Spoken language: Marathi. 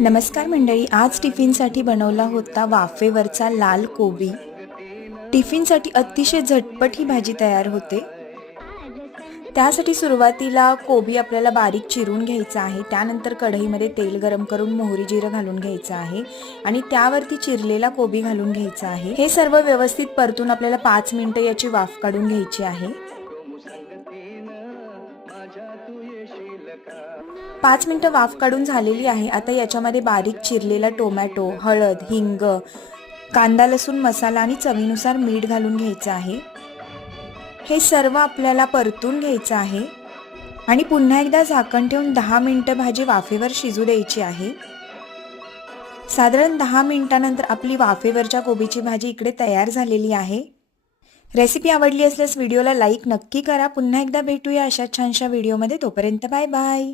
नमस्कार मंडळी, आज टिफिनसाठी बनवला होता वाफेवरचा लाल कोबी। टिफिनसाठी अतिशय झटपट ही भाजी तयार होते। त्यासाठी सुरुवातीला कोबी आपल्याला बारीक चिरून घ्यायचा आहे। त्यानंतर कढईमध्ये तेल गरम करून मोहरी जिरं घालून घ्यायचं आहे आणि त्यावरती चिरलेला कोबी घालून घ्यायचा आहे। हे सर्व व्यवस्थित परतून आपल्याला 5 मिनिटं याची वाफ काढून घ्यायची आहे। 5 मिनिटं वाफ काढून झालेली आहे। आता याच्यामध्ये बारीक चिरलेला टोमॅटो, हळद, हिंग, कांदा, लसूण मसाला आणि चवीनुसार मीठ घालून घ्यायचं आहे। हे सर्व आपल्याला परतून घ्यायचं आहे आणि पुन्हा एकदा झाकण ठेवून 10 मिनिटं भाजी वाफेवर शिजू द्यायची आहे। साधारण 10 मिनिटांनंतर आपली वाफेवरच्या कोबीची भाजी इकडे तयार झालेली आहे। रेसिपी आवडली असल्यास व्हिडिओला लाईक नक्की करा। पुन्हा एकदा भेटूया अशा छानशा व्हिडिओमध्ये। तोपर्यंत बाय बाय।